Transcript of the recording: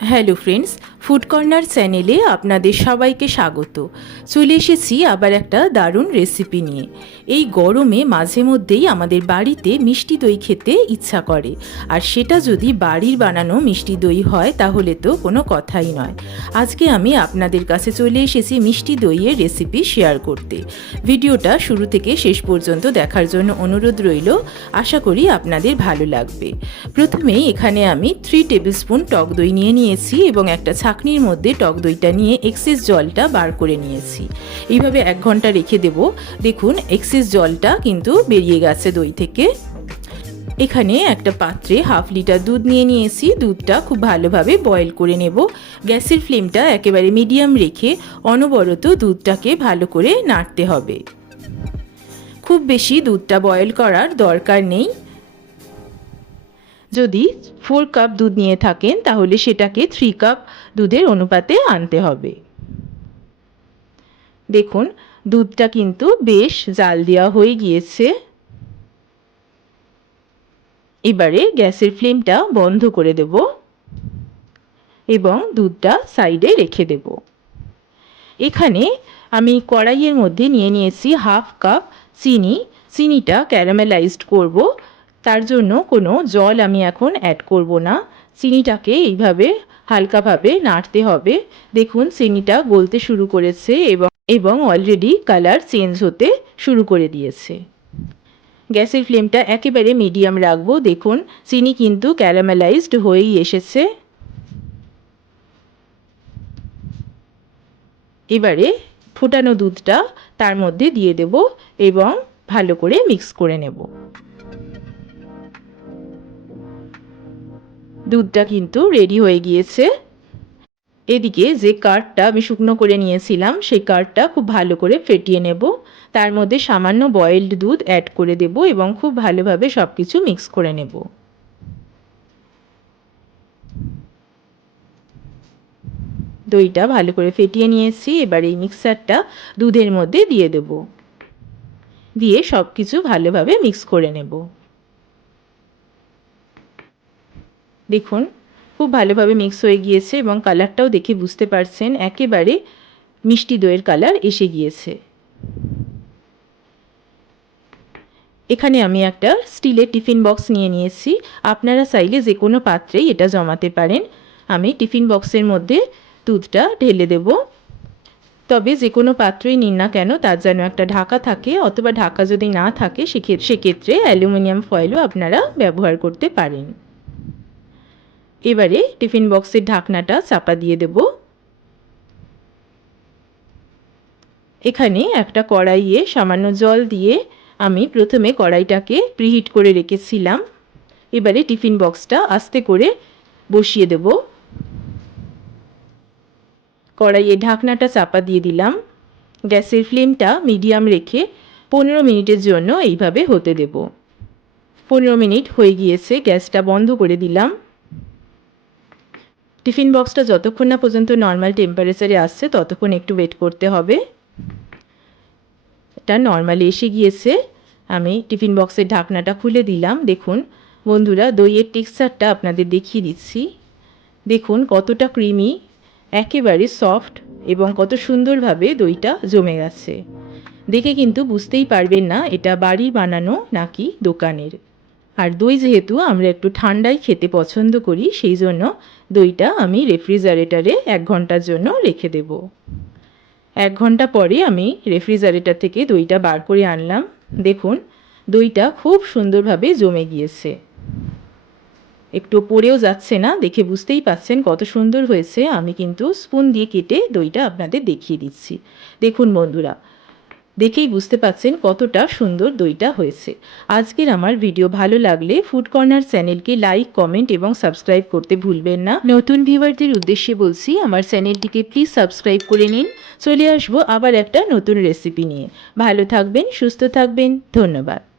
Hello friends, food corner চ্যানেলে আপনাদের সবাইকে স্বাগত। চলে এসেছি আবার একটা দারুণ রেসিপি নিয়ে। এই গরমে মাঝে মধ্যেই আমাদের বাড়িতে মিষ্টি দই খেতে ইচ্ছা করে। আর সেটা যদি বাড়ির বানানো মিষ্টি দই হয়, তাহলে তো কোনো কথাই নয়। আজকে আমি আপনাদের কাছে চলে এসেছি মিষ্টি দইয়ের রেসিপি শেয়ার করতে। ভিডিওটা শুরু থেকে শেষ পর্যন্ত দেখার জন্য অনুরোধ রইল। আশা করি আপনাদের ভালো লাগবে। প্রথমেই এখানে আমি থ্রি টেবিল স্পুন টক দই নিয়ে নিয়েছি এবং একটা ছাকনির মধ্যে টক দইটা নিয়ে এক্সেস জলটা বার করে নিয়েছি। এইভাবে এক ঘণ্টা রেখে দেব। দেখুন এক্সেস জলটা কিন্তু বেরিয়ে গেছে দই থেকে। এখানে একটা পাত্রে হাফ লিটার দুধ নিয়ে নিয়েছি। দুধটা খুব ভালোভাবে বয়েল করে নেব। গ্যাসের ফ্লেমটা একেবারে মিডিয়াম রেখে অনবরত দুধটাকে ভালো করে নাড়তে হবে। খুব বেশি দুধটা বয়েল করার দরকার নেই। যদি ফোর কাপ দুধ নিয়ে থাকেন, তাহলে সেটাকে থ্রি কাপ দুধের অনুপাতে আনতে হবে। দেখুন, দুধটা কিন্তু বেশ জাল দেওয়া হয়ে গিয়েছে। এবারে গ্যাসের ফ্লেমটা বন্ধ করে দেব এবং দুধটা সাইডে রেখে দেব। এখানে আমি কড়াইয়ের মধ্যে নিয়ে নিয়েছি হাফ কাপ চিনি। চিনিটা ক্যারামেলাইজড করব। তার জন্য কোনো জল আমি এখন অ্যাড করব না। চিনিটাকে এইভাবে হালকাভাবে নাড়তে হবে। দেখুন, চিনিটা গলতে শুরু করেছে এবং এবং অলরেডি কালার চেঞ্জ হতে শুরু করে দিয়েছে। গ্যাসের ফ্লেমটা একেবারে মিডিয়াম রাখব। দেখুন, চিনি কিন্তু ক্যারামেলাইজড হয়েই এসেছে। এবারে ফোটানো দুধটা তার মধ্যে দিয়ে দেব এবং ভালো করে মিক্স করে নেব। দুধটা কিন্তু রেডি হয়ে গিয়েছে। এদিকে যে কার্ডটা আমি শুকনো করে নিয়েছিলাম, সেই কার্ডটা খুব ভালো করে ফেটিয়ে নেব। তার মধ্যে সামান্য বয়েলড দুধ অ্যাড করে দেব এবং খুব ভালোভাবে সব কিছু মিক্স করে নেব। দইটা ভালো করে ফেটিয়ে নিয়েছি, এবার এই মিক্সারটা দুধের মধ্যে দিয়ে দেব। দিয়ে সব কিছু ভালোভাবে মিক্স করে নেব। দেখুন, খুব ভালোভাবে মিক্স হয়ে গিয়েছে এবং কালারটাও দেখে বুঝতে পারছেন, একেবারে মিষ্টি দইয়ের কালার এসে গিয়েছে। এখানে আমি একটা স্টিলের টিফিন বক্স নিয়ে নিয়েছি। আপনারা চাইলে যে কোনো পাত্রেই এটা জমাতে পারেন। আমি টিফিন বক্সের মধ্যে দুধটা ঢেলে দেব। তবে যে কোনো পাত্রই নিন না কেন, তার যেন একটা ঢাকা থাকে অথবা ঢাকা যদি না থাকে সেক্ষেত্রে অ্যালুমিনিয়াম ফয়েলও আপনারা ব্যবহার করতে পারেন। এবারে টিফিন বক্সের ঢাকনাটা চাপা দিয়ে দেব। এখানে একটা কড়াইয়ে সামান্য জল দিয়ে আমি প্রথমে কড়াইটাকে প্রিহিট করে রেখেছিলাম। এবারে টিফিন বক্সটা আস্তে করে বসিয়ে দেব। কড়াইয়ে ঢাকনাটা চাপা দিয়ে দিলাম। গ্যাসের ফ্লেমটা মিডিয়াম রেখে পনেরো মিনিটের জন্য এইভাবে হতে দেব। পনেরো মিনিট হয়ে গিয়েছে, গ্যাসটা বন্ধ করে দিলাম। টিফিন বক্সটা যতক্ষণ না পর্যন্ত নর্মাল টেম্পারেচারে আসছে, ততক্ষণ একটু ওয়েট করতে হবে। এটা নর্মালি এসে গিয়েছে। আমি টিফিন বক্সের ঢাকনাটা খুলে দিলাম। দেখুন, বন্ধুরা, দইয়ের টেক্সচারটা আপনাদের দেখিয়ে দিচ্ছি। দেখুন, কতটা ক্রিমি একেবারে সফট এবং কত সুন্দরভাবে দইটা জমে গেছে। দেখে কিন্তু বুঝতেই পারবেন না, এটা বাড়ি বানানো নাকি দোকানের। আর দই যেহেতু আমরা একটু ঠান্ডায় খেতে পছন্দ করি, সেই জন্য দইটা আমি রেফ্রিজারেটারে এক ঘণ্টার জন্য রেখে দেব। এক ঘণ্টা পরে আমি রেফ্রিজারেটার থেকে দইটা বার করে আনলাম। দেখুন, দইটা খুব সুন্দরভাবে জমে গিয়েছে। একটু পড়েও যাচ্ছে না, দেখে বুঝতেই পাচ্ছেন কত সুন্দর হয়েছে। আমি কিন্তু স্পুন দিয়ে কেটে দইটা আপনাদের দেখিয়ে দিচ্ছি। দেখুন বন্ধুরা দেখেই বুঝতে পাচ্ছেন কতটা সুন্দর দইটা হয়েছে। আজকের আমার ভিডিও ভালো লাগলে ফুড কর্নার চ্যানেলকে লাইক কমেন্ট এবং সাবস্ক্রাইব করতে ভুলবেন না। নতুন ভিউয়ারদের উদ্দেশ্যে বলছি, আমার চ্যানেলটিকে প্লিজ সাবস্ক্রাইব করে নিন। চলে আসব আবার একটা নতুন রেসিপি নিয়ে। ভালো থাকবেন, সুস্থ থাকবেন, ধন্যবাদ।